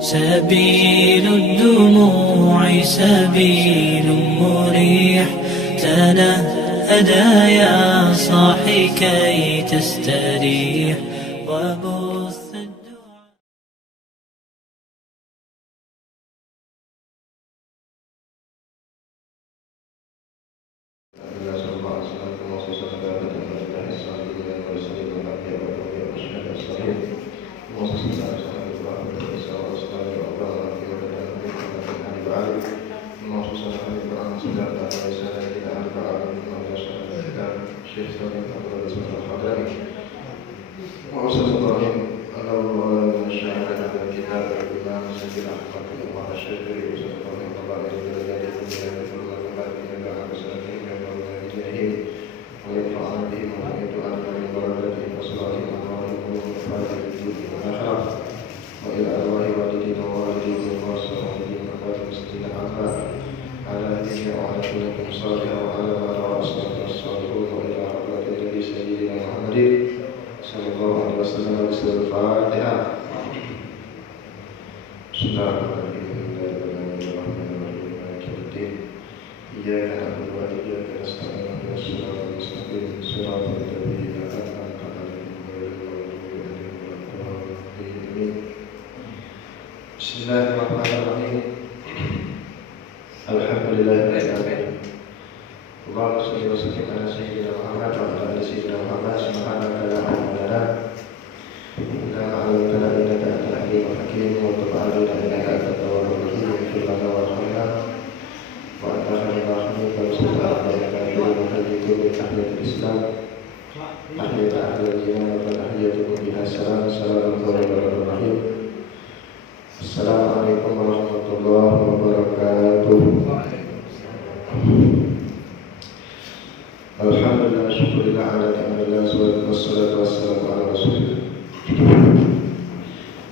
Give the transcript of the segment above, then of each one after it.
سبيل الدموع سبيل مريح، تنهدى يا صاحي كي تستريح وبث الدعاء. Bismillahirrahmanirrahim. Alhamdulillahirabbil alamin. Allahumma shalli wa sallim ala sayyidina Muhammad wa ala ali sayyidina Muhammad. Subhanaka la ilma lana illa ma 'allamtana innaka antal alimul hakim wa tub 'alaina innaka antat tawwabur rahim. Ighfir lana warhamna wa anta khairur rahimin. Wa sallallahu alaihi wa sallam Islam. Tahiyyatu ahlil jinan wa tahiyyatukum biha salam. Assalamualaikum warahmatullahi wabarakatuh. Assalamualaikum warahmatullahi wabarakatuh. Alhamdulillah, syukurillah ala ni'matillah, wassalatu wassalamu ala rasulillah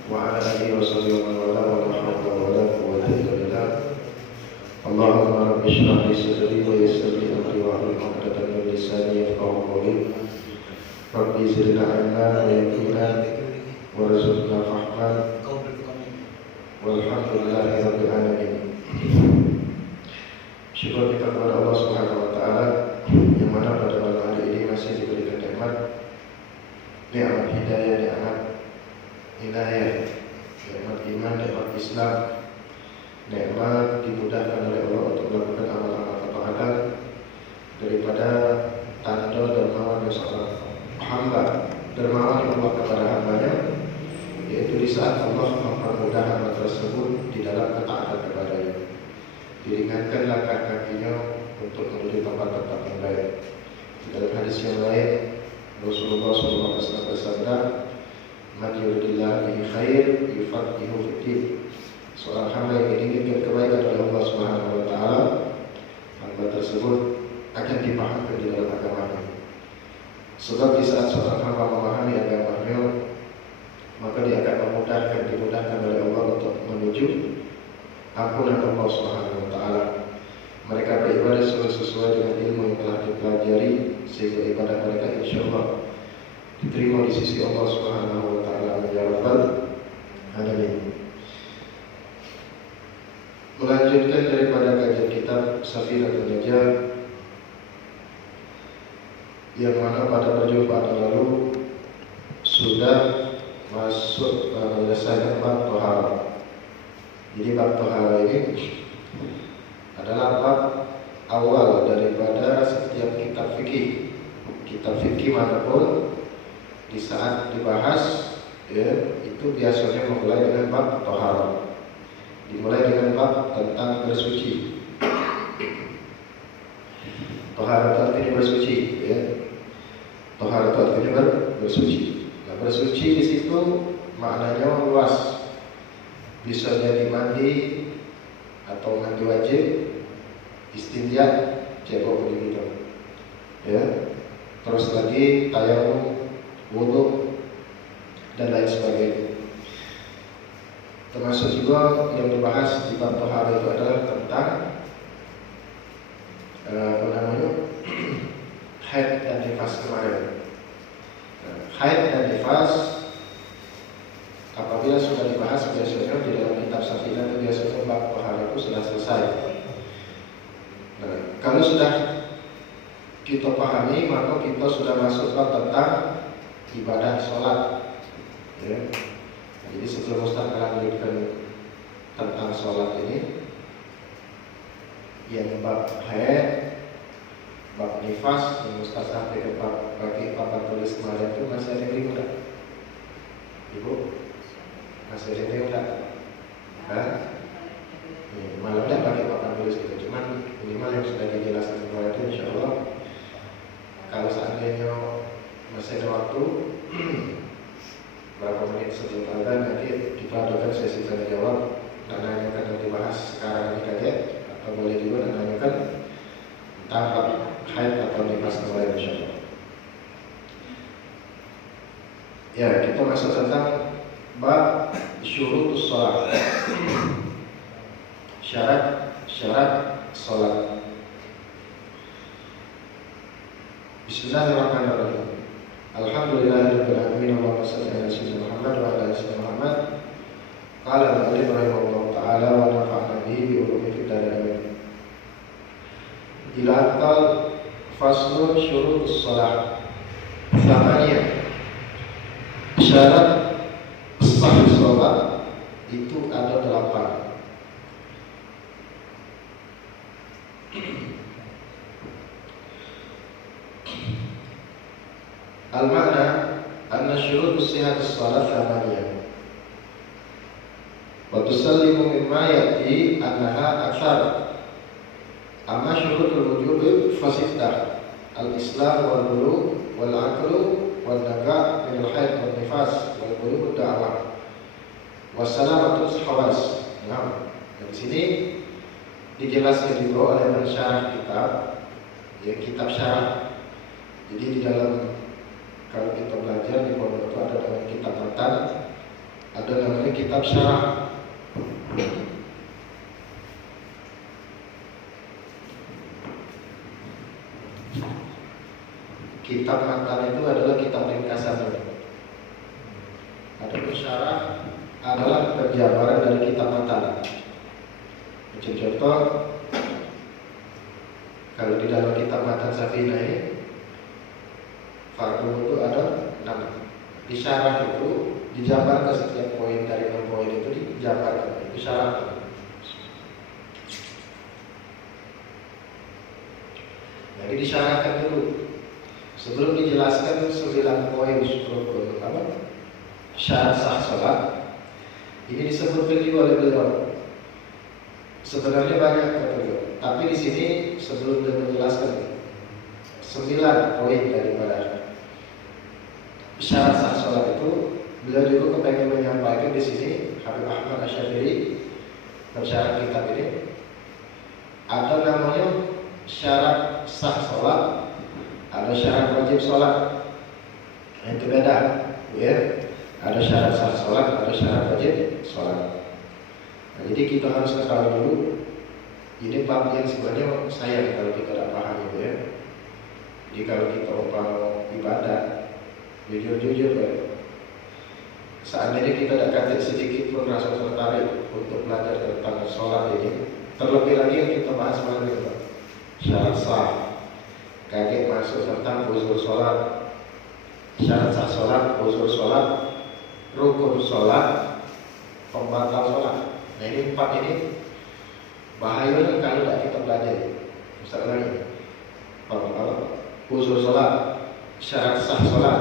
wa ala alihi wa sahbihi wa man wala wa la hawla wa la quwwata illa billah. Allahumma rabbi shrah li sadri wa yassir li amri wa hlul 'uqdatam min lisani yafqahu qawli. Rabbi zidna 'ilman wa yaqina warzuqna fahman. Walhamdulillahirabbil alamin. Syukur kita kepada Allah Subhanahu wa taala yang mana pada malam hari ini masih diberikan nikmat hidayah, nikmat inayah, nikmat iman, nikmat Islam, nikmat dimudahkan oleh Allah untuk melakukan amal-amal ketaatan daripada tanda dermawan seorang hamba, dermawan Allah kepada hambanya, yaitu di saat Allah mempermudah hamba tersebut di dalam ketaatan kepadanya, diringankan langkah kakinya untuk menuju tempat-tempat yang baik. Di dalam hadis yang lain, Rasulullah SAW bersabda, "Man yuridillahu bihi khair yufaqihuhu fid-din." Seorang hamba yang diinginkan kebaikan oleh Allah Subhanahu wa taala, hamba tersebut akan dipahamkan di dalam agamanya. Sebab di saat seorang hamba memahami agamanya, maka dia akan dimudahkan oleh Allah untuk menuju ampunan Allah Subhanahu wa taala. Mereka beribadah sesuai dengan ilmu yang telah dipelajari, sehingga ibadah mereka insyaallah diterima di sisi Allah Subhanahu wa taala. Ya Rabbal alamin. Melanjutkan daripada kajian kitab Safinatul Najah, yang mana pada perjumpaan lalu sudah masuk menyelesaikan bab tohara. Jadi bab tohara ini adalah bab awal daripada setiap kitab fikih. Kitab fikih manapun di saat dibahas, ya, itu biasanya memulai dengan bab tohara. Dimulai dengan bab tentang bersuci. Tohara itu artinya bersuci, ya. Tohara itu artinya bersuci. Bersuci di situ maknanya luas, bisa jadi mandi atau mandi wajib, istinja, cebok begitu, ya. Terus lagi tayamum, wudu dan lain sebagainya. Termasuk juga yang dibahas di bab tohara itu adalah tentang haid dan nifas kemarin. Haid dan nifas apabila sudah dibahas biasanya di dalam itu sudah selesai. Nah, kalau sudah kita pahami, maka kita sudah masuk tentang ibadah sholat. Ya. Jadi sebelum Ustaz melanjutkan tentang sholat ini, yang bab haid, bab nifas, yang Ustaz sampai ke bab bagi papan tulis kemarin itu masih ada yang bingung tak? Ibu? Masih ada yang bingung tak? Hah? Malah tidak pakai papan tulis itu, cuman minimal yang sudah dijelaskan kemarin itu insya Allah. Kalau seandainya masih ada waktu berapa menit sebelum azan, nanti kita adakan sesi tanya jawab. Nanya akan dibahas sekarang ini saja, atau boleh juga nanyakan tentang bab haid atau nifas kemarin insyaallah. Ya, kita masuk tentang bab syurutus shalah. Syarat salat. Bismillahirrahmanirrahim. Alhamdulillahirabbil alamin, Allahumma shalli ala sayyidina Muhammad wa ala ali sayyidina Muhammad. Qala al-mu'allif rahimahullah ta'ala wa nafa'ana bihi bi ulumi fid darain. Ila aqal faslun syurutus shalah. Tsamaniyah. Syarat sah salat itu ada 8. Al-makna anna syurutus sihhatis shalah tsamaniyah. Wa tusallimu mimma ya'ti annaha aktsar. Amma syurutul wujub fasittah. Al-islam wal bulugh wal aqlu wal naga' min al-haid wal nifas wal bulugh wad da'wah was salamatus hawas. Nah, di sini dijelaskan juga oleh pensyarah kitab, ya, kitab syarah. Jadi di dalam, kalau kita belajar di pondok itu ada namanya kitab matan, ada namanya kitab syarah. Kitab matan itu adalah kitab ringkasan. Ada syarah adalah penjabaran dari kitab matan. Contoh, kalau di dalam kitab matan Safinah ini, fardu itu ada 6. Di syarah itu dijabarkan setiap poin dari 6 poin itu dijabarkan. Itu syarah. Jadi disyarahkan dulu sebelum dijelaskan 9 poin rukun apa? Syarat sah salat. Ini disebutkan juga oleh beliau. Sebenarnya banyak kata beliau, tapi di sini sebelum dia menjelaskan 9 poin daripada syarat sah salat itu, beliau juga kepengen menyampaikan di sini Habib Ahmad Asy-Syadzili pensyarah kitab ini ada namanya syarat sah salat, ada syarat wajib salat. Itu beda, ya. Ada syarat sah salat, ada syarat wajib salat. Nah, jadi kita harus ketahui dulu. Ini bab yang sebenarnya sayang kalau kita tidak paham itu, ya. Jadi kalau kita mau ibadah, jujur-jujur, ya, seandainya kita tidak kata sedikit pun rasa tertarik untuk belajar tentang sholat ini, terlebih lagi yang kita bahas malam ini, syarat sah, kaget masuk tentang usul sholat, syarat sah sholat, usul sholat, rukun sholat, pembatal sholat. Nah, ini 4 ini bahaya kalau tidak kita belajar. Misalnya lagi, usul sholat, syarat sah sholat,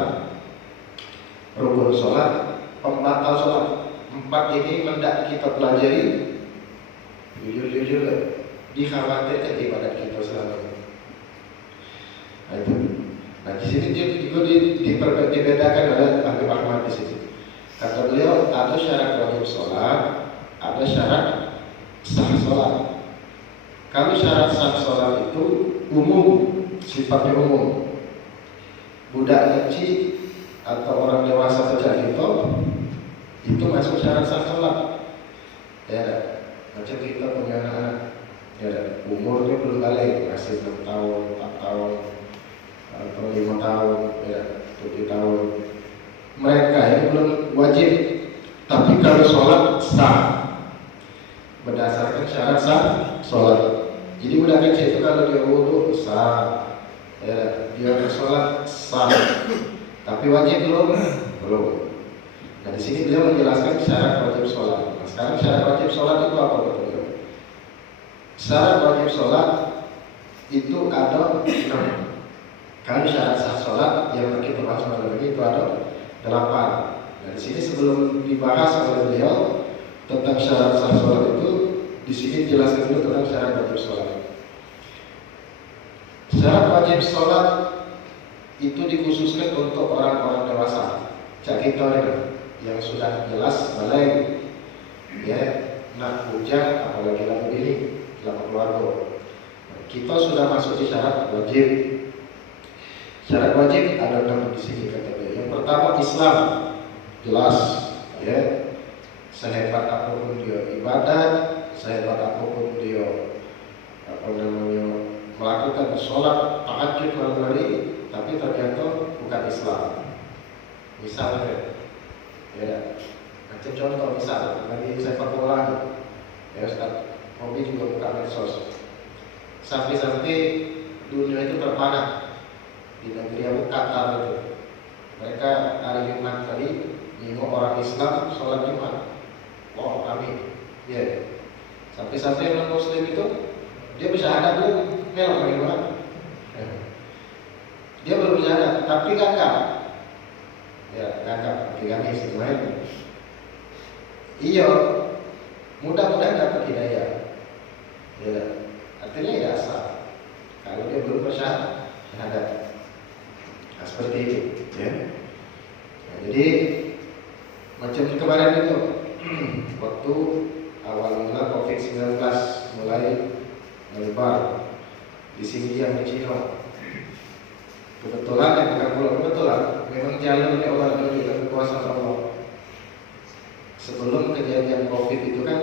rukun sholat, pembatal sholat. 4 ini hendak kita pelajari. Jujur-jujur, dikhawatirkan ibadat kita selama ini. Nah, itu. Nah, di sini juga dibedakan oleh Habib Ahmad di sini. Kata beliau, ada syarat wajib sholat, ada syarat sah sholat. Kalau syarat sah sholat itu umum, sifatnya umum. Budak kecil atau orang dewasa sejak itu masuk syarat sah sholat. Ya, macam kita punya anak, ya, umurnya belum balik, masih 6 tahun, 4 tahun, atau 5 tahun, ya, 7 tahun. Mereka ini belum wajib, tapi kalau sholat sah. berdasarkan syarat sah sholat. Jadi budak kecil itu kalau dia wudhu sah, ya, dia sholat sah, tapi wajib belum. Nah di sini beliau menjelaskan syarat wajib sholat. Nah, sekarang syarat wajib sholat itu apa betul? Syarat wajib sholat itu ada 6. Kalau syarat sah sholat yang kita bahas malam ini itu ada 8. Nah di sini sebelum dibahas oleh beliau tentang syarat sah sholat itu, di sini dijelaskan dulu tentang syarat wajib sholat. Syarat wajib sholat itu dikhususkan untuk orang-orang dewasa. Cak kita yang sudah jelas balai, ya, nak bujang, apalagi lagi ini, dalam keluarga. Kita sudah masuk di syarat wajib. Syarat wajib ada 6 di sini kata dia. Yang pertama Islam, jelas, ya. Sehebat apapun dia ibadat, sehebat apapun dia melakukan sholat tahajud malam hari, tapi ternyata bukan Islam. Misalnya, ya, macam contoh misal, lagi sepak bola, ya Ustaz, hobi juga buka medsos. Sampai-sampai dunia itu terpana di negeri Abu Qatar itu. Mereka hari Jumat tadi nengok orang Islam sholat Jumat. Oh kami, ya. Sampai-sampai orang Muslim itu dia bersyahadat belum, melok bagaimana? Dia belum bersyahadat, tapi gagal. Ya gagal, gagal istilahnya. Iya, mudah-mudahan dapat hidayah. Ya, artinya tidak sah kalau dia belum bersyahadat. Nah, seperti itu, ya. Nah, jadi macam kemarin itu. Waktu awal mula COVID-19 mulai melebar di sini yang di Cina, kebetulan bukan pulau kebetulan, memang jalurnya Allah dari kekuasaan Allah. Sebelum kejadian COVID itu kan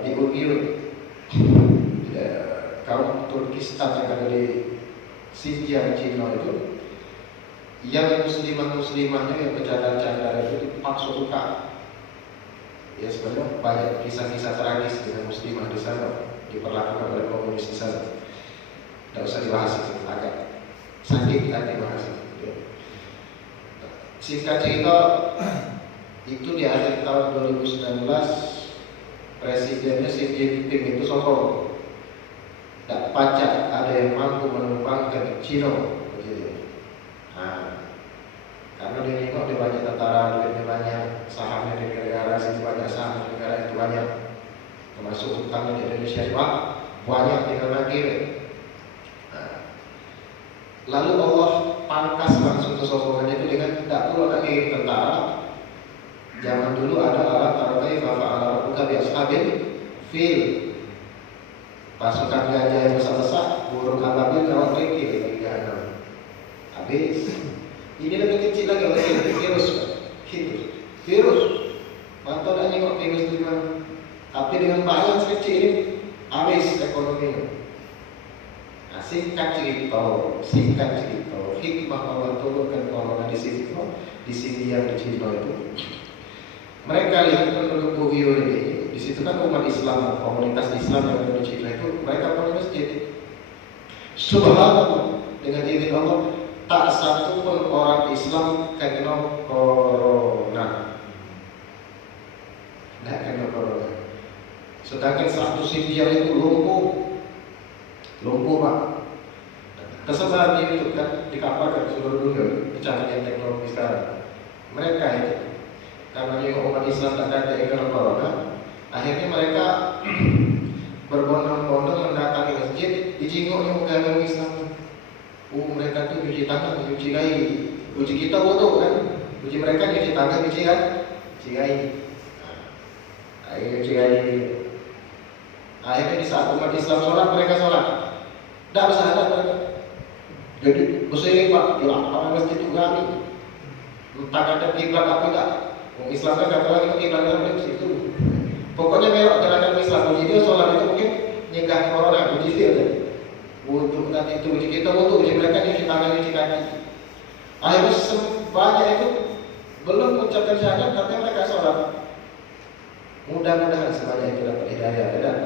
di Uyghur, kaum Turkistan yang ada di Xinjiang Cina itu, yang muslimah-muslimahnya yang bercadar-cadar itu dipaksa buka. Ya sebenarnya banyak kisah-kisah tragis dengan muslimah di sana diperlakukan oleh komunis di sana. Tidak usah dibahas itu, agak sakit hati bahas itu. Singkat cerita, itu di akhir tahun 2019 presidennya Xi Jinping itu sombong. Tak pacak ada yang mampu menumpangkan Cina. Karena dia nengok dia banyak tentara, duitnya banyak, sahamnya di negara sini banyak, saham di negara itu banyak, termasuk utangnya di Indonesia banyak, tinggal lagi. Lalu Allah pangkas langsung kesombongannya itu dengan tidak perlu lagi tentara. Zaman dulu ada alat tarokai fa'ala rabbuka bi ashabil fil, pasukan gajah yang besar-besar, burung ababil rawat ringkih bagi jahanam. Habis. Ini lebih kecil lagi oleh virus. Mantap dah nengok virus itu kan. Tapi dengan bahaya kecil ini habis ekonomi. Nah, singkat cerita, hikmah Allah turunkan corona di sini yang di Cina itu. Mereka lihat penduduk Uyghur ini, di situ kan umat Islam, komunitas Islam yang ada di Cina itu, mereka punya masjid. Subhanallah, dengan izin Allah. Tak satu pun orang Islam kena corona. Tidak kena corona. Sedangkan satu Xinjiang itu lumpuh Pak. Kesebaran itu kan dikabarkan seluruh dunia kecanggihan teknologi sekarang. Mereka itu karena umat Islam tak ada yang kena corona, akhirnya mereka berbondong-bondong mendatangi masjid, dijenguknya agama Islam. Mereka tuh cuci tangan, cuci gai. Cuci kita bodoh kan? Cuci mereka cuci tangan, cuci gai. Akhirnya cuci gai. Akhirnya di saat umat Islam sholat, mereka sholat. Tidak bersahadat mereka. Jadi Muslim Pak, di lapangan masjid juga kami. Entah ada kiblat apa enggak. Islam kan kata lagi kiblatnya di situ. Pokoknya merok gerakan Islam. Jadi dia sholat itu mungkin nyegah corona, puji dia. Untuk nanti itu uji kita, untuk uji mereka cuci tangan, cuci kaki. Akhirnya banyak itu belum mengucapkan syahadat, tapi mereka sholat. Mudah-mudahan semuanya itu dapat hidayah. Dan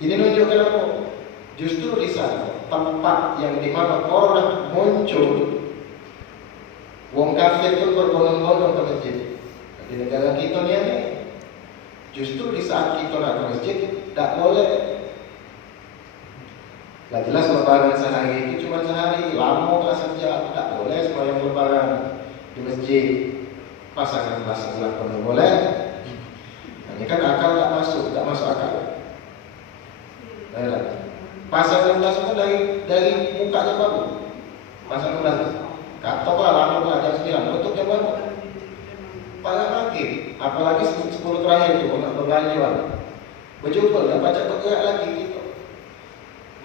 ini menunjukkan apa? Justru di sana tempat yang dimana orang muncul, wong kafir pun berbondong-bondong ke masjid. Di negara kita ni, justru di saat kita nak ke masjid, tak boleh. Lah jelas lebaran sehari itu cuma sehari, lama tak saja, tak boleh sembahyang lebaran di masjid. Pasangan belas pun boleh. Ini kan akal tak masuk akal. Pasangan belas itu dari mukanya baru. Pasangan belas, katakanlah lama belajar 9, bentuknya baru. Paling lagi, apalagi 10 terakhir itu nak berbelanja, berjumpa dan baca bergerak lagi gitu.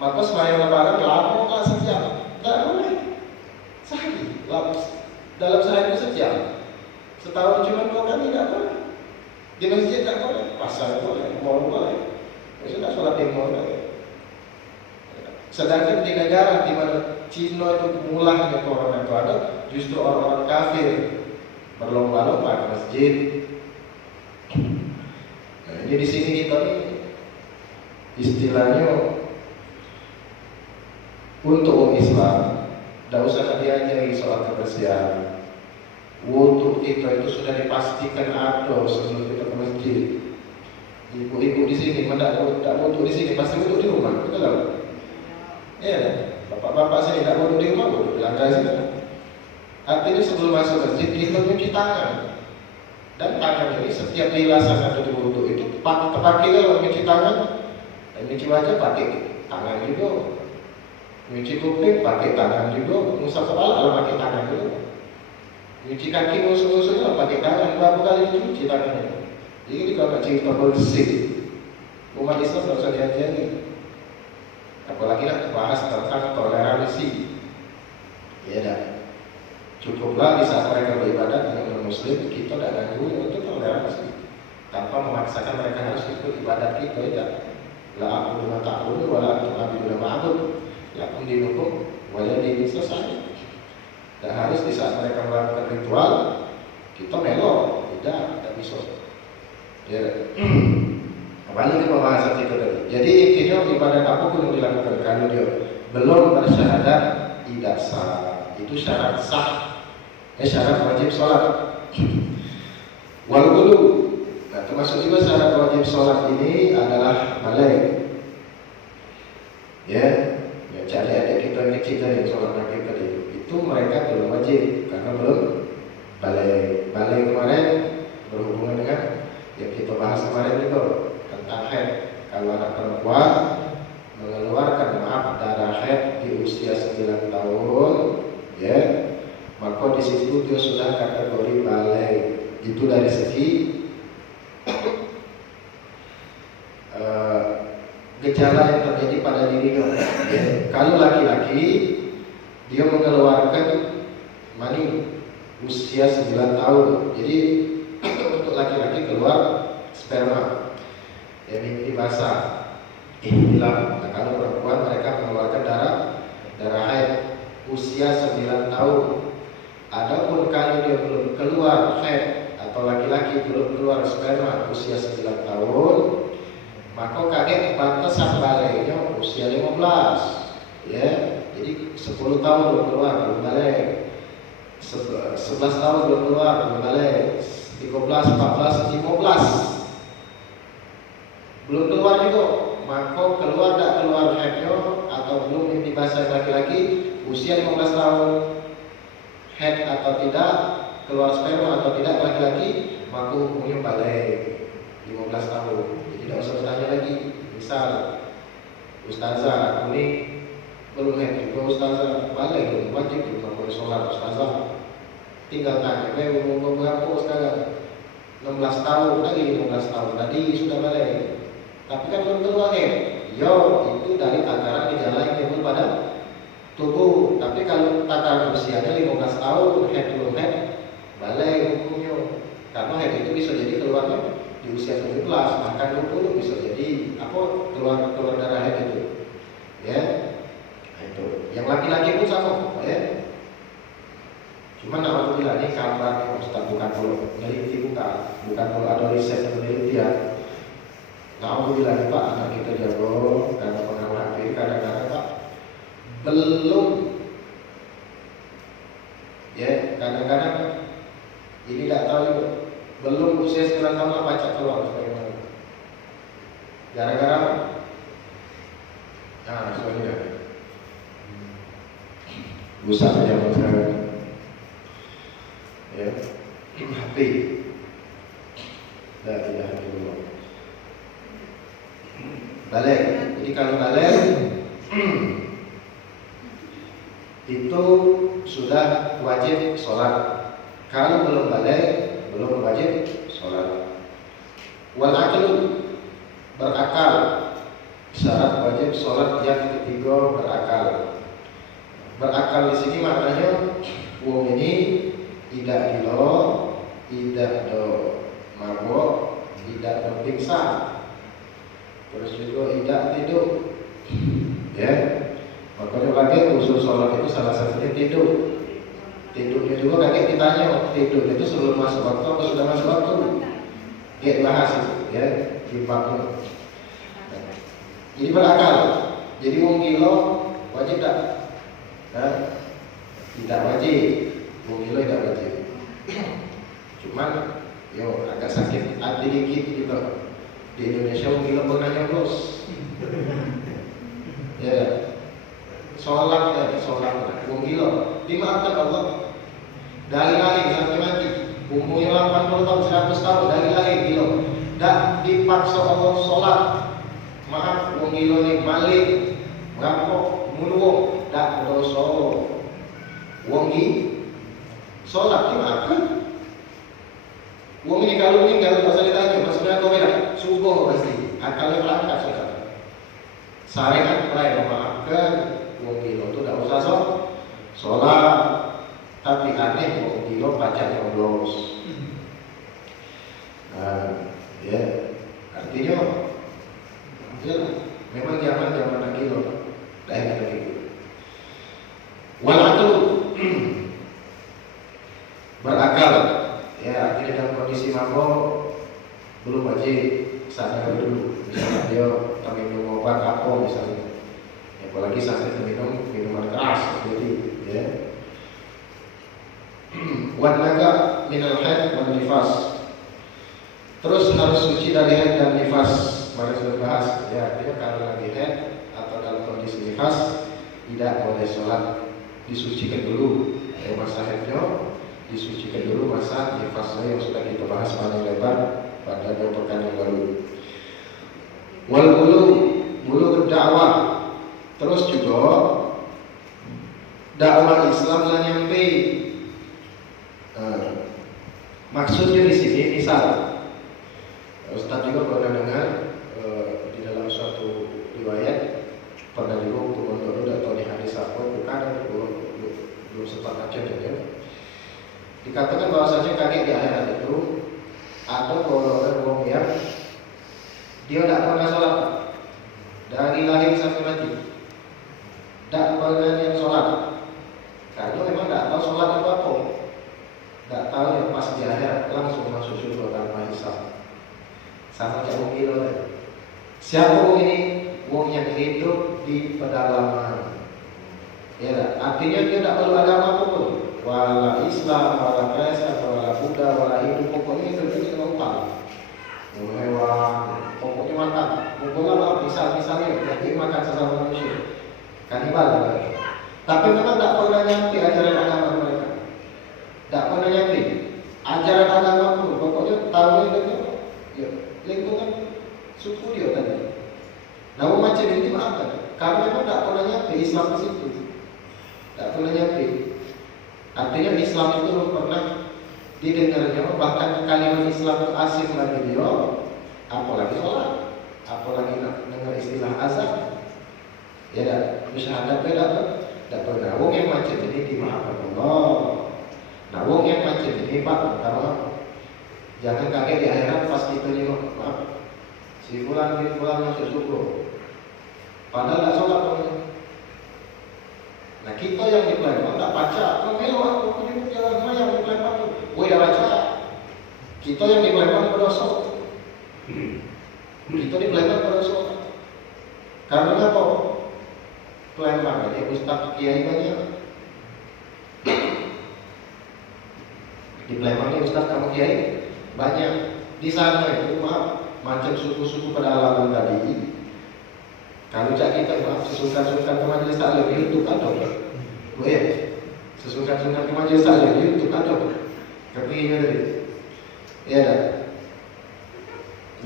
Maka sembahyang lebaran lama tak sejam, tak boleh. Sehari, dalam sehari sejam. Setahun cuma 2 kali tak boleh. Di masjid tak boleh, pasar boleh, mall boleh. Sudah sholat di mall boleh. Sedangkan di negara di mana Cina itu mulanya corona itu ada, justru orang-orang kafir berlomba-lomba ke masjid. Nah, jadi di sini kita nih istilahnya untuk orang Islam, tidak usah diajari soal kebersihan. Wudhu kita itu sudah dipastikan ada sebelum kita ke masjid. Ibu-ibu di sini tidak wudhu di sini, pasti wudhu di rumah, betul tak? Ya, bapak-bapak sini tidak wudhu di rumah, wudhu di lantai sini. Artinya sebelum masuk masjid kita mencuci tangan. Dan tangan ini setiap bilasan atau di wudhu itu terpakai kalau mencuci tangan. Dan mencuci wajah pakai tangan juga. Mencuci kuping pakai tangan juga. Ngusap kepala kalau pakai tangan juga. Mencuci kaki musuh-musuhnya pakai tangan. Berapa kali dicuci tangannya? Jadi kalau nak cerita bersih, umat Islam tidak usah diajari. Apalagi nak bahas tentang toleransi. Ya dah. Cukuplah di saat mereka beribadah dengan non-muslim, kita tidak ganggu untuk toleransi tanpa memaksakan mereka harus ikut ibadat kita. Ya, la aku dengan ta'budu wa la antum abiduna ma'bud. Lakum dinukum wala dini, selesai. Dan harus di saat mereka melakukan ritual kita melo, tidak bisa. Ya. Kembali ke pembahasan kita tadi. Jadi intinya ibadat apapun yang dilakukan kalau dia belum bersyahadat tidak sah. Itu syarat sah. Syarat wajib sholat. Wal wudu. Nah, termasuk juga syarat wajib sholat ini adalah balik. Ya, jadi adik kita yang kecil tadi sholat maghrib tadi, itu mereka belum wajib karena belum balik. Balik kemarin berhubungan dengan yang kita bahas kemarin itu tentang haid. Kalau anak perempuan mengeluarkan darah haid di usia 9 tahun, ya, maka di situ dia sudah kategori balik. Itu dari segi gejala yang terjadi pada dirinya. Ya. Kalau laki-laki dia mengeluarkan mani usia 9 tahun. Jadi untuk laki-laki keluar sperma. Ya, ini basah. Ini bilang. Nah, kalau perempuan mereka mengeluarkan darah haid usia 9 tahun. Adapun kalau dia belum keluar haid atau laki-laki belum keluar sperma usia 9 tahun, maka kaget batasan baliknya usia 15. Ya, jadi 10 tahun belum keluar belum balik, 11 tahun belum keluar belum balik, 13, 14, 15 belum keluar juga, maka keluar tak keluar haidnya atau belum mimpi basah laki-laki usia 15 tahun, haid atau tidak, keluar sperma atau tidak laki-laki, maka hukumnya balik 15 tahun. Jadi tidak usah bertanya lagi. Misal ustazah aku ini belum haid juga, ustazah balik belum wajib juga boleh sholat. Ustazah tinggal tanya, umur berapa sekarang? 16 tahun tadi, 15 tahun tadi sudah balik. Tapi kan belum keluar haid. Yo, itu dari takaran gejala yang timbul pada tubuh. Tapi kalau takaran usianya 15 tahun, haid belum haid, balik hukumnya. Karena haid itu bisa jadi keluarnya di usia 17, bahkan 20 bisa jadi keluar darah haid itu. Ya. Itu. Yang laki-laki pun sama, ya. Cuma alhamdulillah ini kabar Ustaz bukan kalau meneliti bukan kalau ada riset meneliti ya. Alhamdulillah Pak, anak kita jago karena pengaruh HP. Kadang-kadang Pak belum, ya kadang-kadang ini tidak tahu juga, belum usia 9 tahun lah baca keluar sebagaimana. Gara-gara apa? Nah, soalnya rusak zaman sekarang. Ya, HP. La ilaha illallah. Balik. Jadi kalau balik itu sudah wajib sholat. Kalau belum balik, belum wajib sholat. Wal aql, berakal. Syarat wajib sholat yang ketiga berakal. Berakal di sini maknanya wong ini tidak gila, tidak do mabuk, tidak do pingsan, terus juga tidak tidur. Ya, makanya lagi usul sholat itu salah satunya tidur. Tidurnya juga kaget ditanya, tidur itu sebelum masuk waktu atau sudah masuk waktu? Ya bahas itu, ya di babnya. Jadi berakal. Jadi wong gila wajib tak? Tidak wajib. Wong gila tidak wajib. Cuman, yo agak sakit hati dikit gitu. Di Indonesia wong gila pernah nyoblos. Ya, sholat wong gila dimaafkan Allah. Dari lahir sampai mati, umurnya 80 tahun, 100 tahun, dari lahir gila. Dan dipaksa Allah sholat. Maaf, wong gila ni malik, ngapok, muluwong, dak dosa. Wong gila sholat dimaafkan. Wong ini kalau meninggal masa ditanya, maksudnya kau bilang subuh pasti akalnya berangkat sudah. Syariat mulai memaafkan. Wong gila itu tidak usah sholat, tapi aneh wong gila pacar nyoblos. Ya artinya ya, memang zaman gila dah gitu. Walatu berakal. Ya artinya dalam kondisi mabuk belum wajib sadar dulu. Misalnya dia minum obat apa misalnya, ya, apalagi sampai minum minuman keras jadi ya. Wan naga minal haid wal nifas. Terus harus suci dari haid dan nifas. Mari sudah bahas ya, artinya kalau lagi haid atau dalam kondisi nifas tidak boleh sholat, disucikan dulu ya, masa haidnya, disucikan dulu masa nifasnya yang sudah kita bahas panjang lebar pada 2 pekan yang lalu. Wal bulu dakwah. Terus juga dakwah Islam lah nyampe. Maksudnya di sini misal Ustaz juga pernah dengar di dalam suatu riwayat, pernah juga untuk dulu atau di hadis apa bukan belum sempat baca ya. Dikatakan bahwasanya kakek di akhirat itu ada orang yang dia tidak pernah sholat dari lahir sampai mati, tidak pernah yang sholat karena memang tidak tahu sholat itu apa, tidak tahu yang pas di akhirat langsung masuk surga tanpa hisab. Sama kayak wong gila. Siapa wong ini? Wong yang hidup di pedalaman. Ya, artinya dia tidak perlu agama apapun. Wala Islam, wala Kristen, wala Buddha, wala Hindu, pokoknya hidupnya dengan utang. Hewan, pokoknya makan. Pokoknya misalnya jadi makan sesama manusia. Kanibal. Tapi memang tidak pernah nyampe ajaran agama mereka. Tidak pernah nyampe ajaran agama pun. Pokoknya tahu hidupnya. Ya, lingkungan suku dia tadi. Nah, macam ini dimaafkan. Karena memang tidak pernah nyampe Islam di situ. Tidak pernah nyampe. Artinya Islam itu belum pernah didengarnya, bahkan kalimat Islam itu asing lagi dia, apalagi sholat, apalagi dengar istilah azan. Ya, dah, musyahadat beda kan? Tak pernah. Wong yang macam ini dimaafkan Allah. Nah, wong yang macam ini Pak, pertama jangan kaget di akhirat pas kita nengok, maaf, si fulan bin fulan masuk surga, padahal tak sholat namanya. Nah kita yang diklaim tak baca, kalau aku punya jalan yang diklaim aku, dah baca. Kita yang diklaim berdosa, Kita di Palembang pada sholat. Karena apa? Palembang ini ustaz kiai banyak. Di Palembang ini ustaz sama kiai banyak. Di sana itu maaf, macam suku-suku pada alam tadi. Kalau cak kita maaf sesukan-sukan ke majelis taklim YouTube ada. Oh ya, sesukan-sukan ke majelis taklim YouTube ada. Kepingin tadi. Ya dah.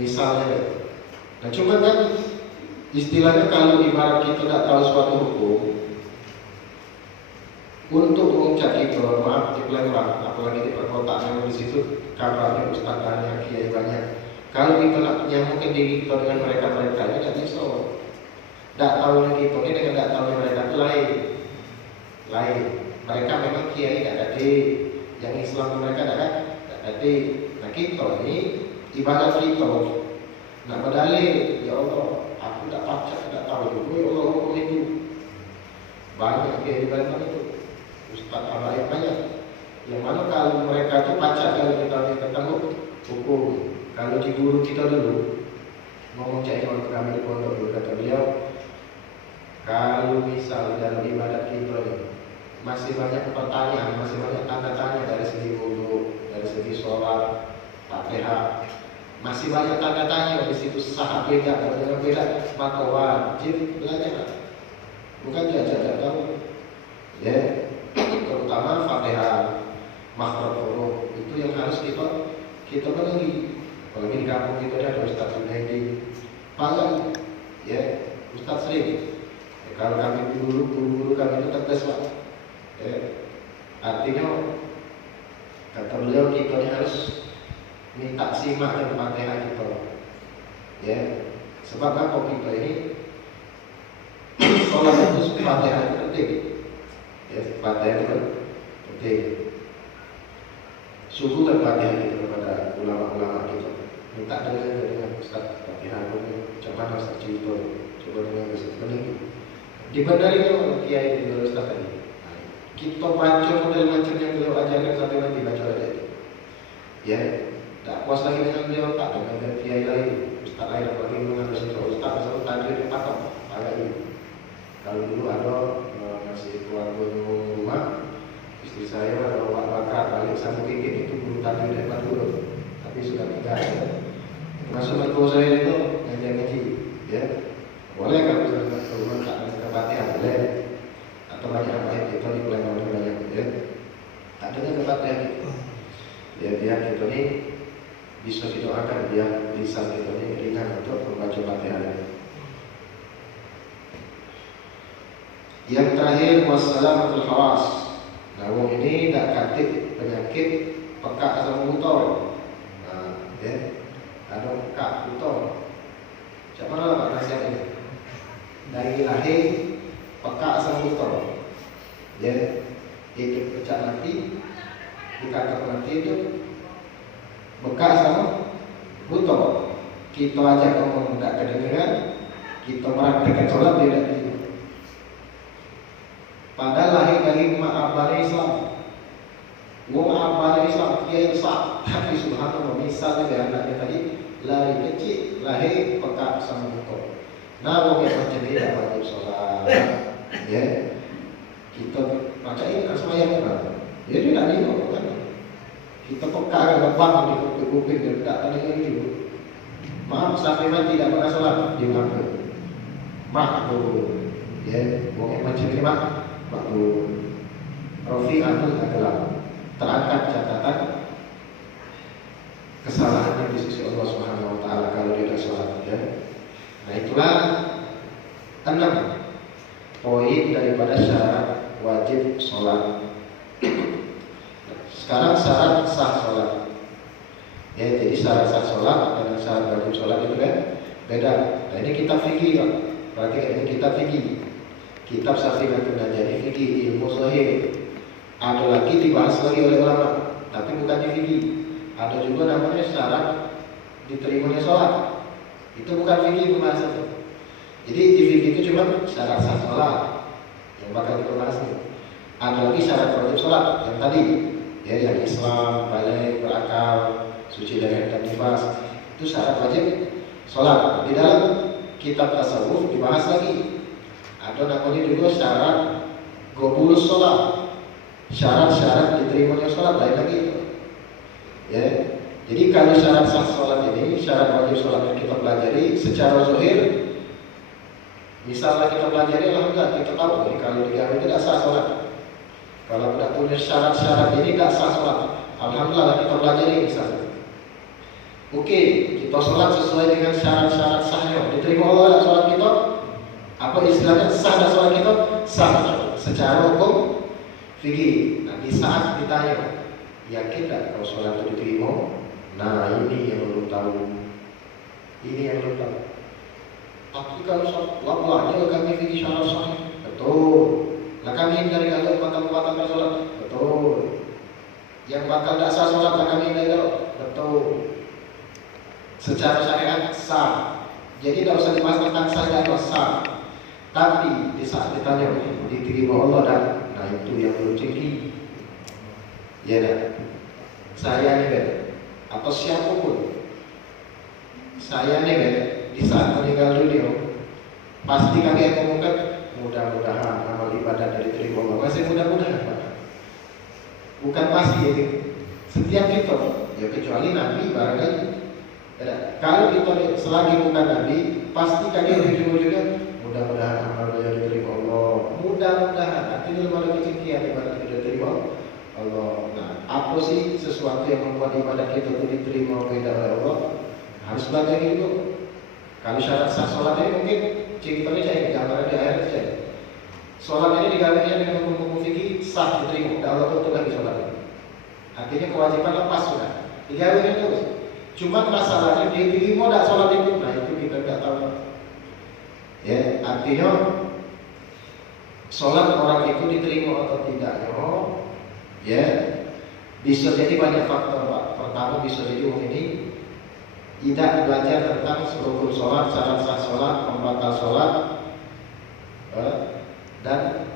Misalnya, nah cuma kan istilahnya kalau ibarat kita tidak tahu suatu hukum, untuk mengucap itu maaf di Palembang, apalagi di perkotaan yang di situ kabarnya ustaz banyak, kiai banyak. Kalau kita nak nyambungkan diri kita dengan mereka ini tidak bisa. Tidak tahu kita ini dengan tidak tahu mereka itu lain. Mereka memang kiai tidak ada, yang Islam mereka tidak ada. Nah kita ini ibarat kita nak berdalil, ya Allah, aku tidak pacak, tidak tahu dulu, ya Allah hukum itu. Banyak kiai di Palembang itu. Ustaz Abaib banyak. Yang mana kalau mereka itu pacak kalau kita tentang hukum. Kalau di guru kita dulu ngomong cak imam kami di pondok dulu, kata beliau, kalau misal dalam ibadat kita ini masih banyak pertanyaan, masih banyak tanda tanya dari segi wudu, dari segi sholat, Fatihah, masih banyak tanda tanya dari situ sah beda, kalau jangan beda, maka wajib belajar. Bukan jajan tahu, ya. Terutama Fatihah, makhraj huruf itu yang harus kita penuhi. Apalagi di kampung kita ada Ustaz Junaidi, paling ya Ustaz sering. Ya, kalau kami guru kami itu tegas pak. Ya, artinya kata beliau kita ini harus minta simak dan Fatihah kita. Ya, sebab apa kita ini sholat itu Fatihah itu penting. Ya, Fatihah itu penting. Suguhkan Fatihah kita kepada ulama-ulama kita. Minta dengan Ustaz Fatihah itu macam mana Ustaz cerita, coba dengan Ustaz pening. Di bandar itu kiai di Ustaz tadi. Kita baca model macam yang beliau ajarkan sampai nanti baca ada. Ya, tak puas lagi dengan beliau tak dengan kiai lain, Ustaz lain apalagi mengambil cerita Ustaz selalu tajwid yang patok agak ini. Kalau dulu ada masih keluarga rumah, istri saya ada Wak Bakar balik sama Kiki itu guru tajwid yang dulu, tapi sudah tinggal. Ya. Masuk mertua saya itu ngaji, ya boleh kalau misalnya rumah tak ada Fatihah boleh, atau banyak apa yang kita di Palembang banyak, ya tak ada Fatihah gitu. Ya biar kita ini bisa didoakan, biar lisan kita ini ringan untuk membaca Fatihah ini. Yang terakhir wassalamatul hawas. Nah, ini tak katik penyakit pekak asam butor. Nah, ya ada pekak butor. Siapa mana Pak nasihat ini? Dari lahir pekak asam butor. Ya, itu pecah nanti, dikatakan nanti itu bekas sama butor. Kita ajak ngomong tidak kedengaran, kita merasakan sholat tidak terima. Padahal lahir dari mak abah Islam, wong abah Islam kiai besar, tapi subhanallah misalnya dari anaknya tadi lari kecil, lahir pekak sama butor. Nah, wong yang macam ini tidak wajib sholat, ya. Kita bacain asmayang kan, ya dia tidak lima kan. Kita pekak ada bang di kuping dan tidak ada yang itu. Maaf sampai mati tidak pernah sholat di mana? Makhluk, ya, wong yang macam ini makhluk. Rafi'atul adalah terangkat catatan kesalahannya di sisi Allah Subhanahu wa taala kalau dia tidak sholat, ya. Nah, itulah 6 poin daripada syarat wajib sholat. Sekarang syarat sah sholat. Ya, jadi syarat sah sholat dengan syarat wajib sholat itu kan beda. Nah, ini kitab fikih, Pak. Berarti ini kitab fikih. Kitab Safinatun Najah fikih ilmu zahir. Ada lagi dibahas lagi oleh ulama, tapi bukan di fikih. Ada juga namanya syarat diterimanya sholat. Itu bukan fikih pembahasannya. Jadi di fikih itu cuma syarat sah sholat yang bakal kita bahas nih. Ada lagi syarat wajib sholat yang tadi, ya yang Islam, balik, berakal, suci dari hadas nifas, itu syarat wajib sholat. Di dalam kitab tasawuf dibahas lagi. Ada namanya juga syarat qabulus sholat, syarat-syarat diterimanya sholat, lain lagi. Ya, jadi kalau syarat sah sholat ini, syarat wajib sholat yang kita pelajari secara zahir, misalnya kita pelajari, alhamdulillah kita tahu, jadi kalau digawe tidak sah sholat. Kalau tidak punya syarat-syarat ini tidak sah sholat, alhamdulillah kita pelajari misalnya. Oke, kita sholat sesuai dengan syarat-syarat sahnya, diterima Allah sholat kita. Apa istilahnya sah dan sholat kita? Sah secara hukum fikih. Nah, di saat ditanya, yakin tak kalau sholat itu diterima? Nah, ini yang belum tahu. Ini yang belum tahu. Tapi kalau sholat, wabahnya kami fikih syarat sah. Betul. Lah kami hindari kalau batal sholat. Betul. Yang bakal tak sah sholat lah kami hindari kalau. Betul. Secara syariat sah. Jadi tidak usah dibahas tentang sah dan sah. Tapi di saat ditanya diterima Allah dan nah itu yang belum tinggi. Ya dah. Saya nih kan, atau siapapun, saya nih kan, di saat meninggal dunia, pasti kami akan mengumumkan mudah-mudahan amal ibadah dari diterima Allah. Masih mudah-mudahan, bukan pasti ya. Setiap kita, ya kecuali Nabi barangkali. Ya, kalau kita selagi bukan Nabi, pasti kami ujung-ujungnya mudah-mudahan amal ibadah diterima Allah. Mudah-mudahan. Artinya lembaga kecil ibadah tidak diterima Allah. Nah, apa sih sesuatu yang membuat ibadah kita itu diterima oleh Allah? Harus belajar itu. Kalau syarat sah sholat ini mungkin kita percaya gambaran di akhir saja. Sholat ini digantinya dengan hukum fikih sah diterima. Allah betul lagi sholat ini. Artinya kewajiban lepas sudah. Digantinya terus. Cuma masalahnya dia diterima tidak sholat itu. Nah itu kita tidak tahu. Ya, artinya sholat orang itu diterima atau tidaknya, ya bisa jadi banyak faktor Pak. Pertama bisa jadi orang ini tidak belajar tentang rukun sholat, syarat sah sholat, pembatal sholat, dan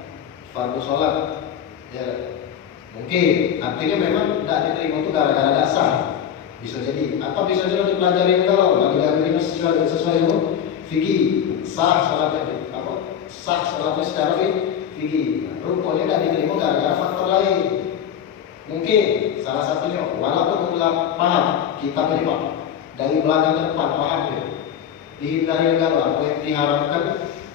fardu sholat. Ya, mungkin artinya memang tidak diterima itu gara-gara tidak sah. Bisa jadi, atau bisa jadi dipelajari kalau lagi diterima sesuai fikih sah sholatnya, apa sah sholatnya secara fikih. Rukunnya tidak diterima gara-gara faktor lain. Mungkin salah satunya, walaupun telah paham kitab ini Pak, dari belakang ke depan paham ya, dihindari segala apa yang diharapkan,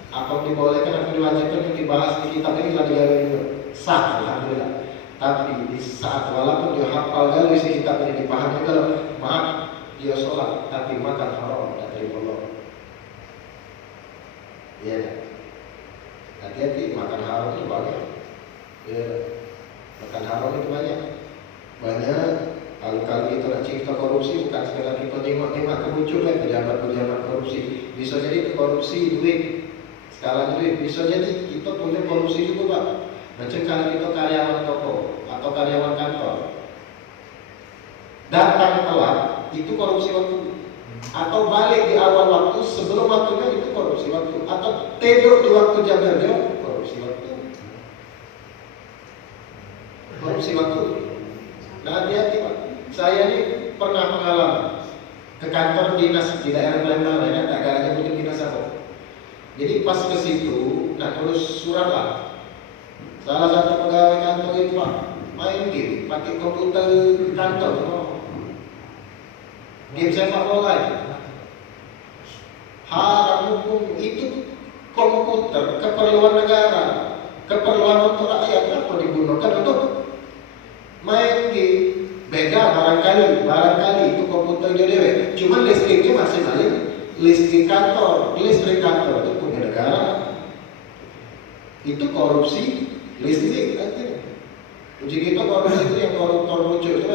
apa yang dibolehkan, apa yang diwajibkan yang dibahas di kitab ini telah digawe itu sah, alhamdulillah. Tapi di saat walaupun dia hafal gawe isi kitab ini dipahami kalau maaf dia sholat tapi makan haram tidak terima Allah. Iya, hati-hati makan haram itu banyak. Ya, makan haram itu banyak. Kalau kita nak cerita korupsi bukan sekadar kita tengok-tengok kemunculan pejabat-pejabat korupsi. Bisa jadi korupsi duit, skala duit. Bisa jadi kita punya korupsi juga Pak. Macam kalau kita karyawan toko atau karyawan kantor datang telat itu korupsi waktu, atau balik di awal waktu sebelum waktunya itu korupsi waktu, atau tidur di waktu jam kerja korupsi waktu. Korupsi waktu. Nah hati-hati Pak. Saya ini pernah mengalami ke kantor dinas di daerah Palembang, ya, tak ada mungkin dinas apa. Jadi pas ke situ, nak terus surat lah. Salah satu pegawai kantor itu Pak main game, pakai komputer kantor. Game sepak bola. Haram hukum itu komputer keperluan negara, keperluan untuk rakyat apa digunakan untuk main game. Beda barangkali itu komputer jadi, cuma listriknya masih lain listrik kantor itu punya negara. Itu korupsi listrik artinya. Uji kita korupsi itu yang koruptor lucu itu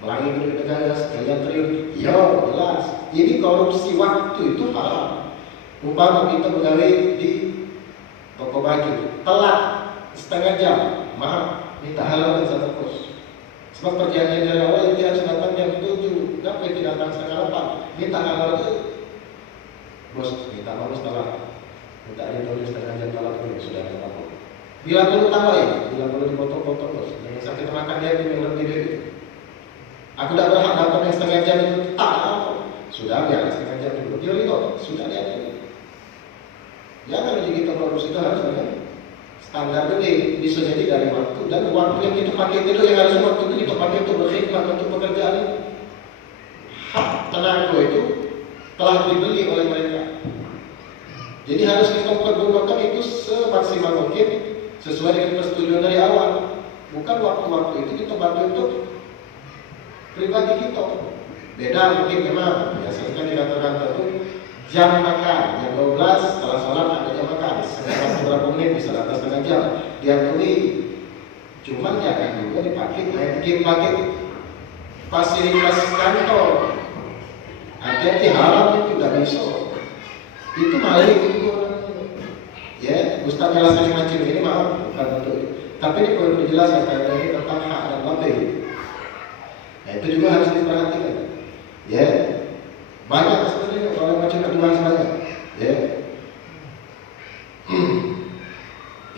melangi duit negara sekian triliun. Ya jelas. Ini korupsi waktu itu haram. Umpama kita pegawai di toko baju telat setengah jam, maaf minta halangan satu pos. Sebab perjanjian dari awal dia harus datang jam 7, kenapa tidak datang setengah 8? Minta halangan itu, bos minta malu setelah minta ditulis setengah jam telat dulu sudah ada apa? Bila perlu tambah ya, bila perlu dipotong-potong bos. Yang sakit makan dia itu yang lebih dari itu. Aku tidak berhak datang yang setengah jam itu tak apa. Sudah ya, setengah jam dulu. Dia itu sudah lihat. Jangan jadi kita produksi itu harus standar itu bisa jadi dari waktu dan waktu yang kita pakai itu yang harus waktu itu kita pakai untuk berkhidmat untuk pekerjaan. Hak tenaga itu telah dibeli oleh mereka. Jadi harus kita pergunakan itu semaksimal mungkin sesuai dengan persetujuan dari awal. Bukan waktu-waktu itu kita pakai untuk pribadi kita. Beda mungkin memang biasanya di kantor-kantor itu jam makan, jam 12 setelah sholat ada jam makan, beberapa menit bisa atas setengah jam diakui. Cuman jangan juga dipakai fasilitas kantor. Hati-hati haram itu tidak bisa. Itu malah itu ya, Ustaz jelaskan macam ini maaf bukan untuk itu. Tapi ini perlu dijelaskan karena ini tentang hak dan batil. Nah itu juga harus diperhatikan. Ya, banyak sebenarnya kalau macam kedua sebenarnya. Ya,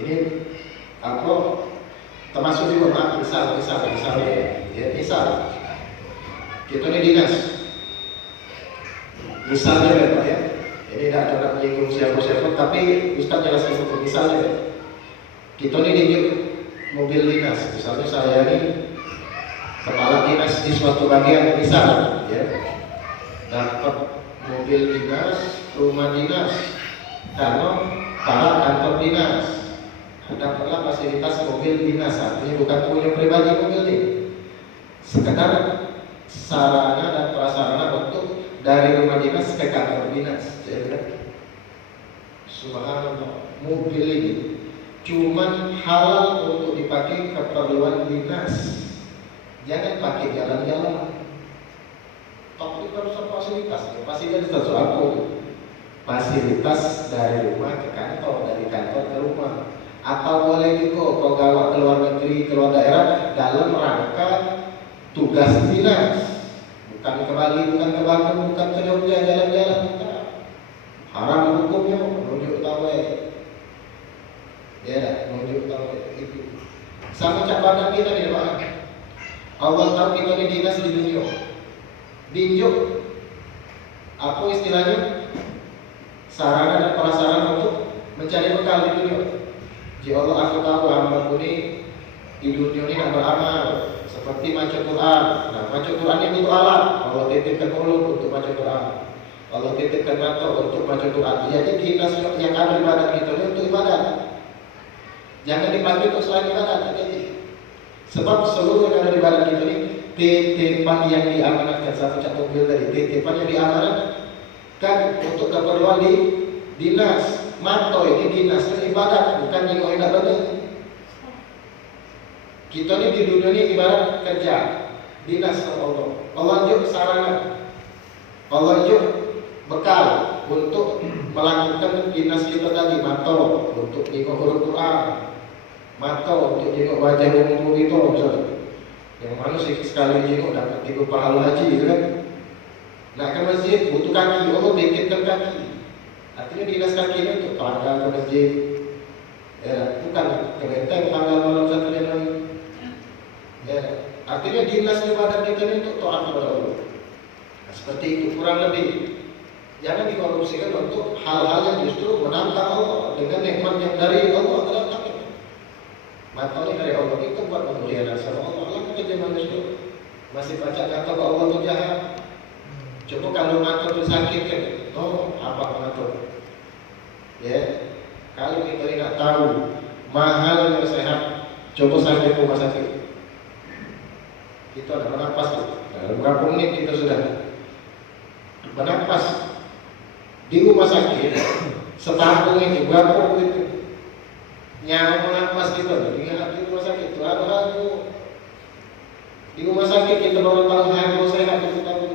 ini apa? Termasuk juga misal kita ini dinas. Misalnya Pak ya, ini tidak ada menyinggung siapa-siapa, tapi Ustaz jelaskan itu. Misalnya kita ini dijuk mobil dinas, misalnya saya ini kepala dinas di suatu bagian, misal ya, dapat mobil dinas, rumah dinas, para kantor dinas, dapatlah fasilitas mobil dinas, artinya bukan punya pribadi mobil ini, sekedar sarana dan prasarana untuk dari rumah dinas ke kantor dinas. Subhanallah, mobil ini cuman halal untuk dipakai keperluan dinas. Jangan pakai jalan-jalan. Tapi harus fasilitas. Fasilitas sesuatu. Fasilitas dari rumah ke kantor, dari kantor ke rumah. Atau boleh juga kau bawa ke luar negeri, ke luar daerah dalam rangka tugas dinas. Bukan ke Bali, bukan ke Bandung, bukan ke Jogja, jalan-jalan bukan. Haram hukumnya, menunjuk tahu ya, menunjuk tahu itu. Sama cabang kita di depan. Allah tahu kita ini dinas di dunia. Dinjuk, apa istilahnya? Sarana dan prasarana untuk mencari bekal di dunia. Jika Allah aku tahu hamba ini di dunia ini nak beramal. Seperti baca Quran. Nah, baca Quran itu butuh alat. Allah titipkan mulut untuk baca Quran. Allah titipkan mata untuk baca Quran. Jadi dinas yang ada di badan kita ini untuk ibadah. Jangan dipakai untuk selain ibadah. Sebab seluruh yang ada di badan kita ini titipan yang diamanatkan. Satu cat mobil tadi, titipan yang diamanatkan untuk keperluan di dinas. Mata ini dinas ibadah, bukan yang tidak benar. Kita ini di dunia ini ibarat kerja dinas Allah. Allah juk sarana, Allah juk bekal untuk melakukan dinas kita tadi. Mata untuk tengok huruf Quran, mata untuk tengok wajah umum itu misalnya. Yang mana sekali tengok dapat 3 pahala haji, gitu kan? Nak ke masjid butuh kaki, Allah titipkan kaki. Artinya dinas kaki ini untuk tanggal ke masjid, ya, bukan ke benteng tanggal malam satu yang lain. Ya, artinya dinas ibadah kita ini untuk taat kepada Allah. Nah, seperti itu kurang lebih. Jangan dikorupsikan untuk hal-hal yang justru menantang Allah dengan nikmat yang dari Allah adalah takut. Mata ini dari Allah kita buat pemberian sama Allah. Allah kerja manusia masih baca kata Allah itu jahat. Coba kalau mata itu sakit kan, oh apa mata? Ya, kalau kita tidak tahu mahalnya sehat, coba sampai ke rumah sakit. Itu ada bernapas, dalam berapa menit kita sudah bernapas di rumah sakit. Setahun itu berapa itu nyawa bernapas kita di rumah sakit itu ada di rumah sakit kita baru tahu harus sehat itu tahu.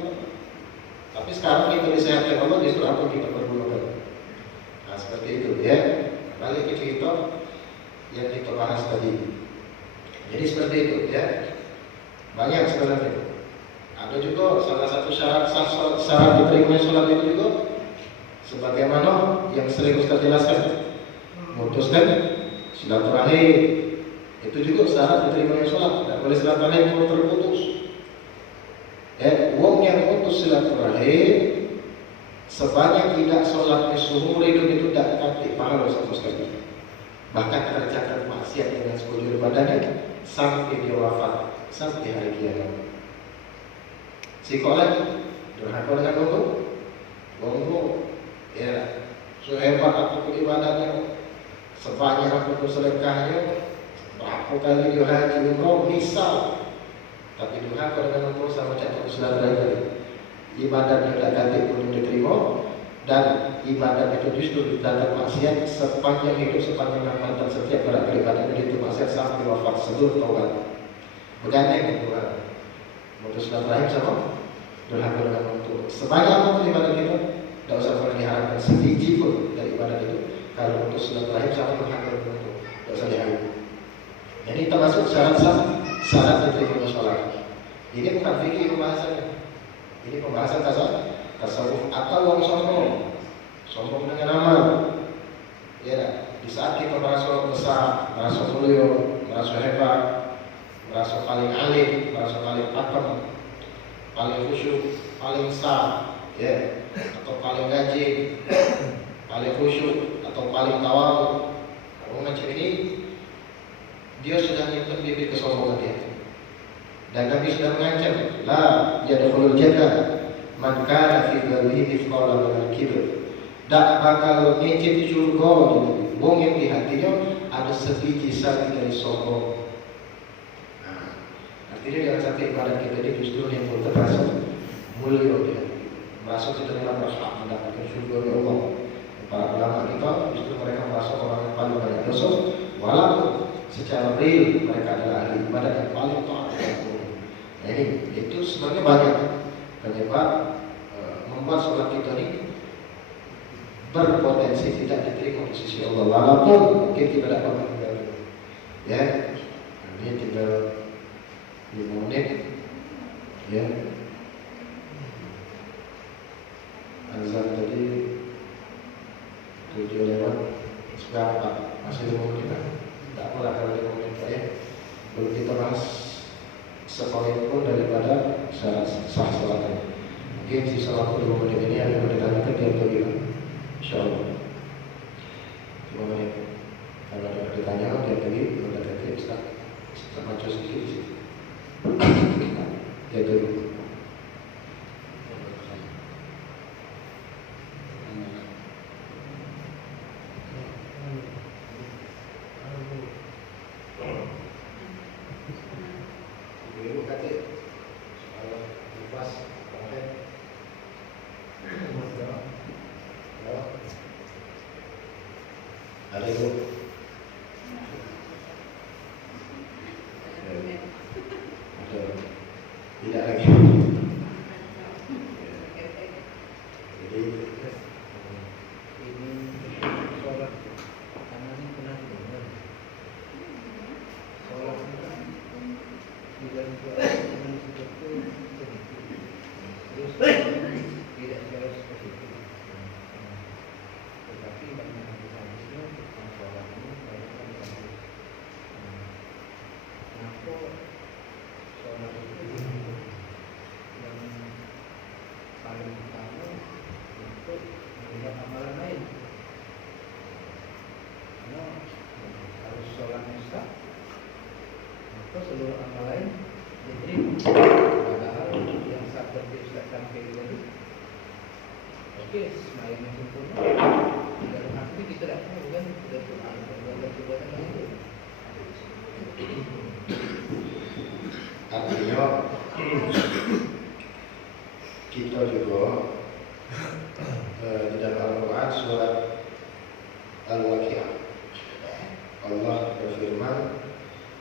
Tapi sekarang kita disehatkan Allah justru apa kita pergunakan. Nah seperti itu ya. Balik ke cerita yang kita bahas tadi. Jadi seperti itu ya. Banyak sebenarnya. Ada juga salah satu syarat diterimanya sholat itu juga sebagaimana yang sering Ustaz jelaskan, memutuskan silaturahim. Itu juga syarat diterimanya sholat. Tidak boleh silaturahim terputus. Uang yang putus silaturahim sebanyak tidak sholatnya seumur hidup itu tidak ganti pahala sama sekali. Bahkan tercatat maksiat dengan sekujur badannya sampai dia wafat, sampai hari kiamat. Sikok lagi, durhaka dengan bonggo, ya, sehebat apapun ibadahnya, sebanyak apapun sedekahnya, berapa kali dia haji umroh, misal, tapi durhaka dengan bonggo sama macam silaturahim. Ibadah tidak ganti pun diterima, dan ibadah itu justru ditanda maksiat sepanjang hidup, sepanjang amal, dan setiap berat beribadah itu maksiat sampai wafat sebelum taubat. Bergandeng dengan Tuhan. Mutus silaturahim sama durhaka dengan untuk sebanyak apapun ibadah kita, tidak usah pernah diharapkan sebiji pun dari ibadah itu. Kalau mutus silaturahim sama durhaka dengan untuk, tidak usah diharapkan. Jadi termasuk syarat diterima sholat. Ini bukan fikih pembahasannya. Ini pembahasan tasawuf atau wong sombong dengan amal. Ya, di saat kita merasa besar, merasa mulia, merasa hebat, merasa paling alim, merasa paling pakem, paling khusyuk, paling sah, ya, atau paling gaji, paling khusyuk, atau paling tawal. Kalau macam ini, dia sudah nyimpen bibit kesombongan dia. Dan Nabi sudah mengancam, la yadkhulul jannah man kana fi qalbihi mithqala min kibr. Tak bakal ngecet surga wong yang di hatinya ada sebiji sapi dari sombong. Nah, artinya jangan sampai ibadah kita ini justru yang terasa mulia dia, merasa kita dalam berhak mendapatkan surga dari Allah. Para ulama kita justru mereka merasa orang yang paling banyak dosa, walaupun secara real mereka adalah ahli ibadah yang paling taat. Nah, ini itu sebenarnya banyak penyebab membuat sholat kita ini berpotensi tidak diterima di sisi Allah, walaupun mungkin kita dapat mengganggu. Ya, ini tinggal 5 menit. Ya, azan tadi 7 lewat seberapa? Masih 5 menit kan? Tidak apalah kalau 5 menit ya. Belum kita bahas sepoin pun daripada sah sholatnya. Mungkin sisa waktu 5 menit ini yang ditanyakan dia bagaimana? InsyaAllah 5 menit. Kalau ada pertanyaan dia bagi, kalau ada kita maju sedikit di situ. Ya dulu. Ada itu. Ada. Tidak lagi. Jadi ini sholat karena ini pernah dengar sholat itu kan bulan puasa itu terus tidak harus seperti itu, tetapi banyak hadis-hadisnya tentang sholat ini banyak hadis. Kenapa sholat itu yang paling utama untuk melihat amalan lain? Karena harus sholatnya sah, maka seluruh amal lain diterima. Padahal yang seperti Ustaz sampaikan tadi, oke, semayang yang sempurna, dalam hati kita tidak tahu kan, sudah Tuhan, sudah perbuatan yang itu. artinya kita juga di dalam Al-Quran surat Al-Waqi'ah Allah berfirman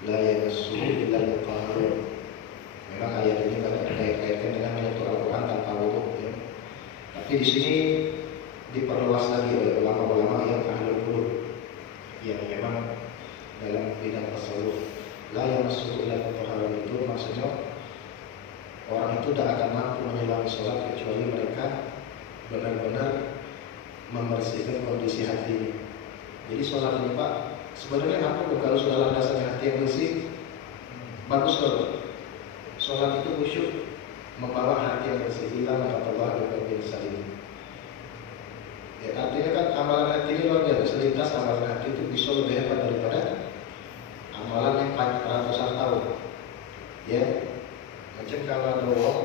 la yamassuhu illal mutahharun. Memang ayat ini banyak dikait-kaitkan dengan menyentuh Al-Quran tanpa wudu, ya. Tapi di sini diperluas lagi oleh ulama-ulama yang ahli qulub, yang memang dalam bidang tasawuf. La yamassuhu illal mutahharun itu maksudnya orang itu tidak akan mampu menyelami sholat kecuali mereka benar-benar membersihkan kondisi hati. Jadi sholat ini Pak, sebenarnya apa kalau sudah landasan hati yang bersih, bagus kalau sholat itu khusyuk, membawa hati yang bersih. Ila maqatallah bi salim. Ya, artinya kan amalan hati ini luar biasa. Selintas amalan hati itu bisa lebih hebat daripada amalan yang ratusan tahun. Ya, macam kalau ada orang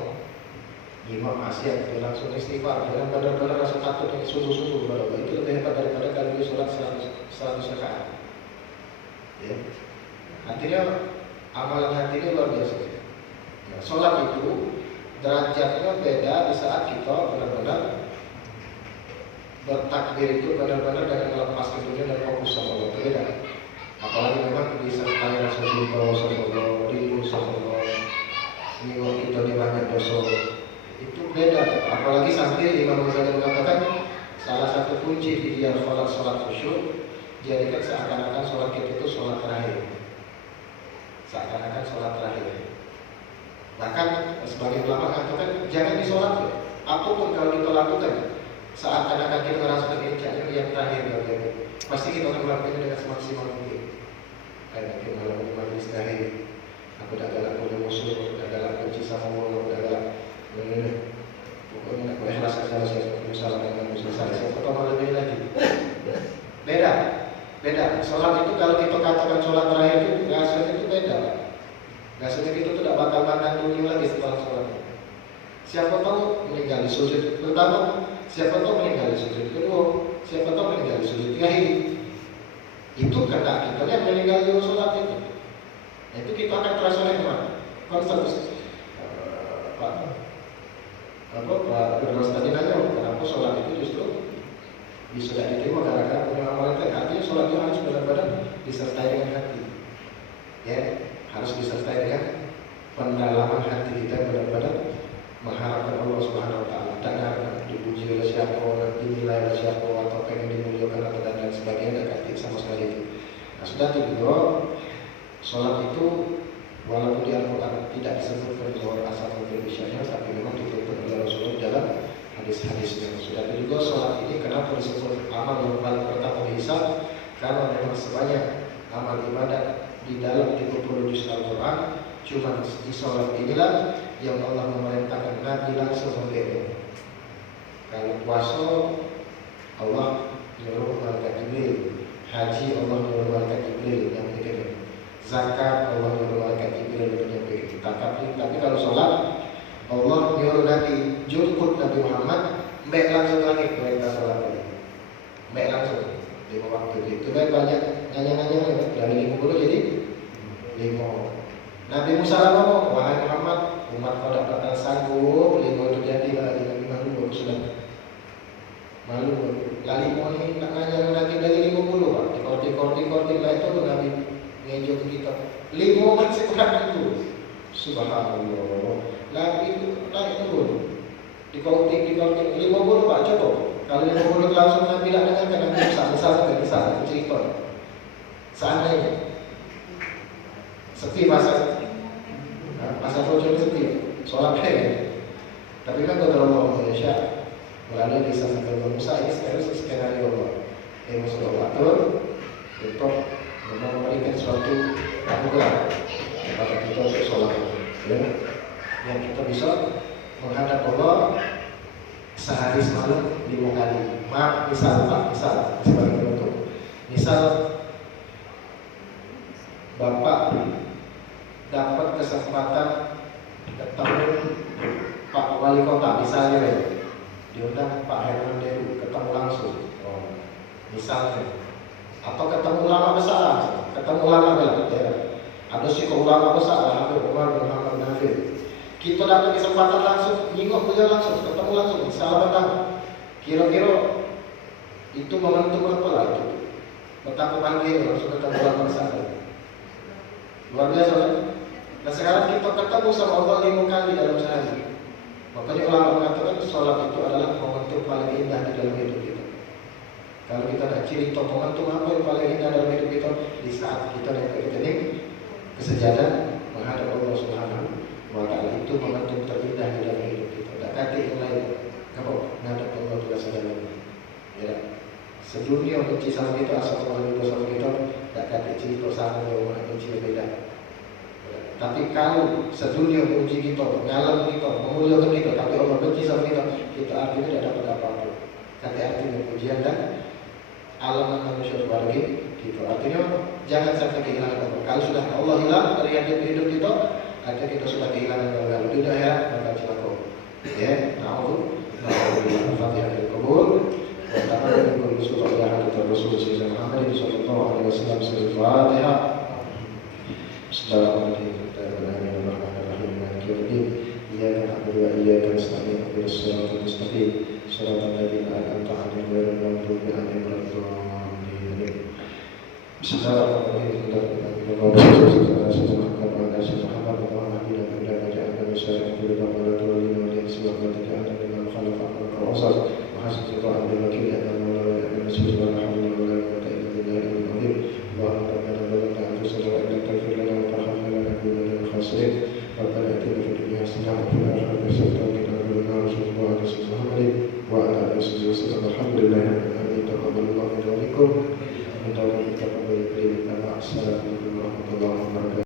imam maksiat itu langsung istighfar dengan benar-benar rasa takut yang susu-susu kepada Allah, itu lebih hebat daripada kalau dia sholat 100 rakaat. Ya, artinya amalan hati ini luar biasa. Nah, sholat itu derajatnya beda di saat kita benar-benar bertakbir itu benar-benar dengan melepaskan dunia dan fokus sama Allah, beda. Apalagi memang disertai Rasulullah SAW, ribu SAW, ini kita di banyak dosa, itu beda. Apalagi sampai Imam Ghazali mengatakan salah satu kunci di dia sholat khusyuk, jadikan seakan-akan sholat kita itu sholat terakhir, seakan-akan sholat terakhir. Bahkan sebagai ulama mengatakan jangan disolat, apapun kalau kita lakukan seakan-akan kita merasakan ini yang terakhir, pasti kita akan melakukannya dengan semaksimal mungkin. Kayak nanti malam di majlis terakhir, aku dah galak punya musuh, dah galak benci sama Allah, dah galak pokoknya aku ikhlas saja, saya salah dengan musuh saya pertama lebih lagi. Beda. Sholat itu kalau kita katakan sholat terakhir itu rasanya itu beda. Rasanya kita tidak bakal makan dunia lagi setelah sholat. Siapa tahu meninggal di sujud pertama, siapa tahu meninggal di sujud kedua, siapa tahu meninggal di sujud terakhir. Itu kena kita yang meninggal di sholat itu. Nah, itu kita akan terasa nikmat. Konsentrasi. Pak Firdaus tadi nanya, kenapa sholat itu justru bisa diterima gara-gara punya amalan tadi. Artinya sholat itu harus benar-benar disertai dengan hati. Ya, harus disertai dengan pendalaman hati kita benar-benar mengharapkan Allah Subhanahu Wa Taala. Tak nak dipuji oleh siapa, dinilai oleh siapa, atau pengen dimuliakan atau dan lain sebagainya, tak kati sama sekali itu. Nah, sudah itu juga sholat itu walaupun di Al-Quran tidak disebutkan bahwa asal Indonesia-nya, tapi memang dituntut oleh Rasulullah dalam hadis-hadisnya. Sudah itu juga sholat ini kenapa disebut amal yang paling pertama dihisab, karena memang sebanyak amal ibadat di dalam 30 juz Al-Quran, cuma di sholat inilah yang Allah memerintahkan Nabi langsung memberi. Kalau puasa Allah menyuruh malaikat Jibril, haji Allah menyuruh malaikat Jibril yang menyampaikan, zakat Allah menyuruh malaikat Jibril yang menyampaikan. Tapi kalau sholat Allah menyuruh Nabi, jemput Nabi Muhammad, baik langsung lagi perintah sholat tadi, baik langsung 5 waktu itu. Baik banyak nanya-nanya dari 50 jadi 5. Nabi Musa ngomong, wahai Muhammad, umat kau tak bakal sanggup 5 itu jadi dengan 5 aku sudah malu. Lali mau ni nak nanya nanti dari 50 Pak, dikorting lah itu Nabi ngejo ke kita 5 masih kurang itu. Subhanallah, Nabi itu naik turun dikorting 50 Pak, coba kalau 50 langsung Nabi tak dengarkan, Nabi bisa cerita seandainya sepi masa bocor sepi sholat tapi kan kata Allah Malaysia melalui lisan Nabi Musa ini skenario Allah yang sudah atur untuk memberikan suatu anugerah kepada kita untuk sholat ya, yang kita bisa menghadap Allah sehari semalam 5 kali. Maaf, misal sebagai contoh, misal Bapak dapat kesempatan ketemu Pak Wali Kota misalnya, diundang Pak Herman Deru ketemu langsung, misalnya, atau ketemu ulama besar, ada sih ulama besar, Habib Umar bin Muhammad Nafir. Kita dapat kesempatan langsung nyingok beliau langsung, ketemu langsung, sahabatan. Kira-kira itu momentum apa lah itu? Betapa bangga langsung ketemu ulama besar. Luar biasa kan? Nah sekarang kita ketemu sama Allah 5 kali dalam sehari. Makanya ulama mengatakan sholat itu adalah momentum paling indah di dalam hidup kita. Kalau kita nak cerita momentum apa yang paling indah dalam hidup kita, di saat kita naik kesejadah menghadap Allah Subhanahu Wa Taala, itu momentum terindah di dalam hidup kita. Tak kata yang lain, kamu menghadap Allah tidak sejalan. Ya, sedunia benci sama kita, asal Allah itu sama kita, tak kata cerita sama yang benci berbeda. Tapi kalau sedunia memuji kita, ngalam kita, memuliakan kita, tapi Allah benci sama kita artinya tidak dapat apa-apa. Nanti artinya pujian dan alam manusia kepada kita. Artinya jangan sampai kehilangan Allah. Kalau sudah Allah hilang dari hidup kita, artinya kita sudah kehilangan Allah. Kalau tidak ya, maka celaka. Ya, na'udzubillah. Al-Fatihah al-Qabul. Wa ta'ala bi surah al-Hadid Rasul sallallahu alaihi wasallam. Al-Fatihah. Bismillahirrahmanirrahim. إياك نعبد وإياك نستعين اهدنا الصراط المستقيم صراط الذين أنعمت عليهم غير المغضوب عليهم ولا الضالين. بسم الله الرحمن الرحيم. ربنا اتنا في الدنيا حسنه وفي الاخره حسنه وقنا عذاب النار صلى الله عليه وسلم وعلى اله وصحبه وسلم. الحمد لله رب العالمين. تقبل الله منا ومنكم. السلام عليكم ورحمه الله وبركاته.